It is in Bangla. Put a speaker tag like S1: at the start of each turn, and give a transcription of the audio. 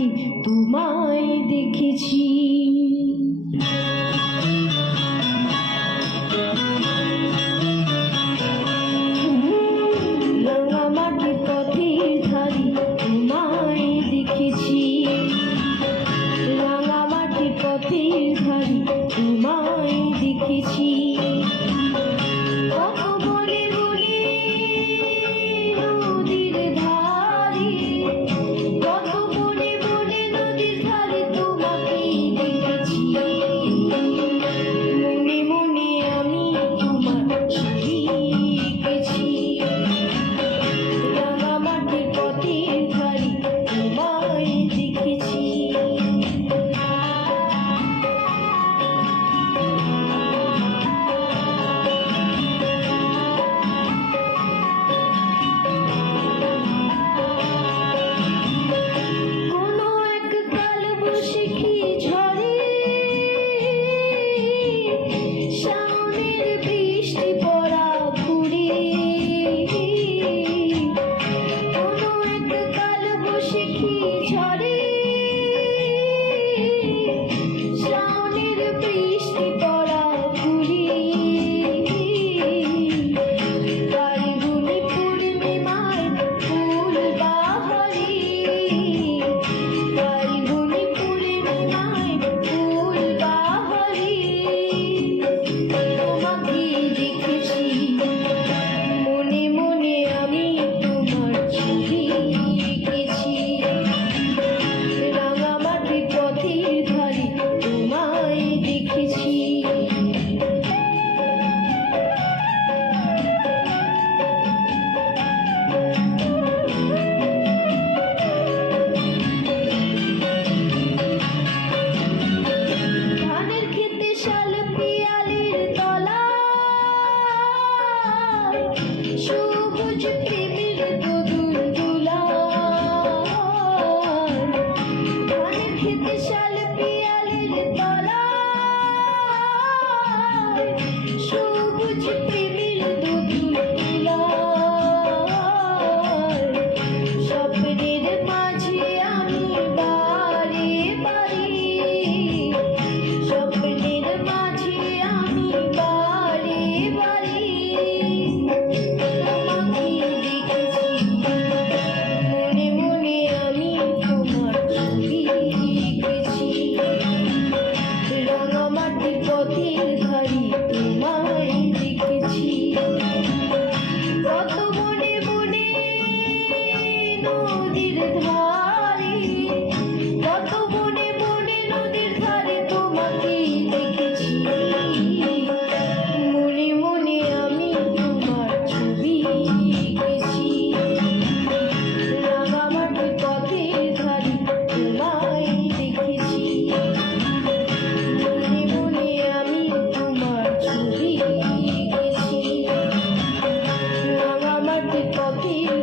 S1: আজই তোমায় দেখেছি। আমাকে পথে ধারি তোমায় দেখেছি। Thank you. I'll be